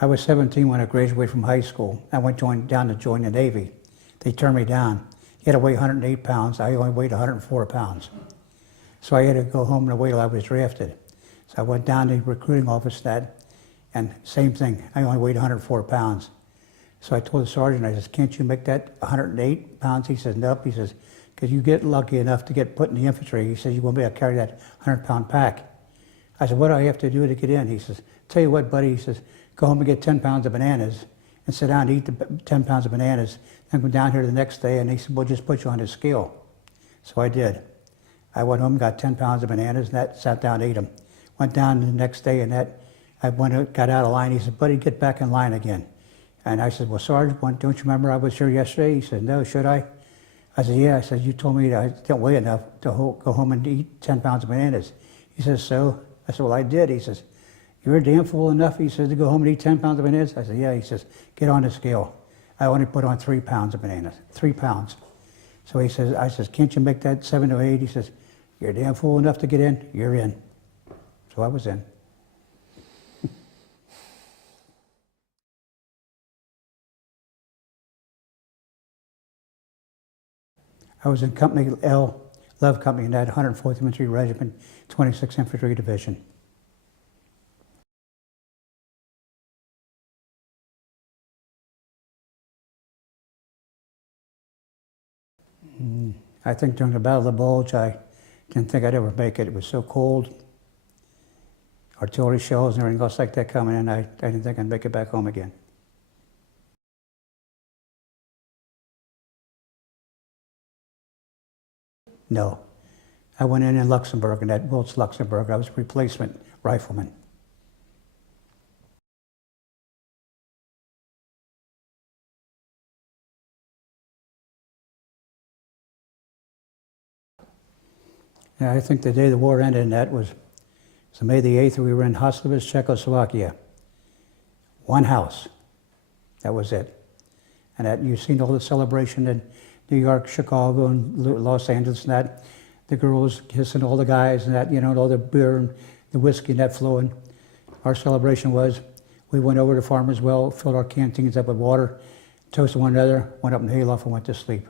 I was 17 when I graduated from high school. I went down to join the Navy. They turned me down. You had to weigh 108 pounds. I only weighed 104 pounds. So I had to go home and wait till I was drafted. So I went down to the recruiting office and same thing. I only weighed 104 pounds. So I told the sergeant, I said, can't you make that 108 pounds? He says, nope. He says, because you get lucky enough to get put in the infantry. He says, you won't be able to carry that 100-pound pack. I said, what do I have to do to get in? He says, tell you what, buddy. He says, go home and get 10 pounds of bananas and sit down and eat the 10 pounds of bananas. Then come down here the next day, and he said, we'll just put you on the scale. So I did. I went home, got 10 pounds of bananas, and sat down and ate them. Went down the next day, and I got out of line. He said, buddy, get back in line again. And I said, well, Sergeant, don't you remember I was here yesterday? He said, no, should I? I said, yeah. I said, you told me I don't weigh enough to go home and eat 10 pounds of bananas. He says, so? I said, well, I did. He says, you're damn fool enough, he says, to go home and eat 10 pounds of bananas? I said, yeah. He says, get on the scale. I only put on 3 pounds of bananas, 3 pounds. So he says, I says, can't you make that 7 or 8? He says, you're damn fool enough to get in, you're in. So I was in. I was in Company L, Love Company, in that 104th Infantry Regiment, 26th Infantry Division. I think during the Battle of the Bulge, I didn't think I'd ever make it. It was so cold. Artillery shells and everything else like that coming in, I didn't think I'd make it back home again. No. I went in Luxembourg, in that Wilts, Luxembourg. I was a replacement rifleman. Yeah, I think the day the war ended, and that was May the 8th, we were in Oslavy, Czechoslovakia. One house. That was it. And you've seen all the celebration in New York, Chicago, and Los Angeles, and that. The girls kissing all the guys, and that, all the beer and the whiskey and that flowing. Our celebration was, we went over to Farmer's Well, filled our canteens up with water, toasted one another, went up in the hayloft and went to sleep.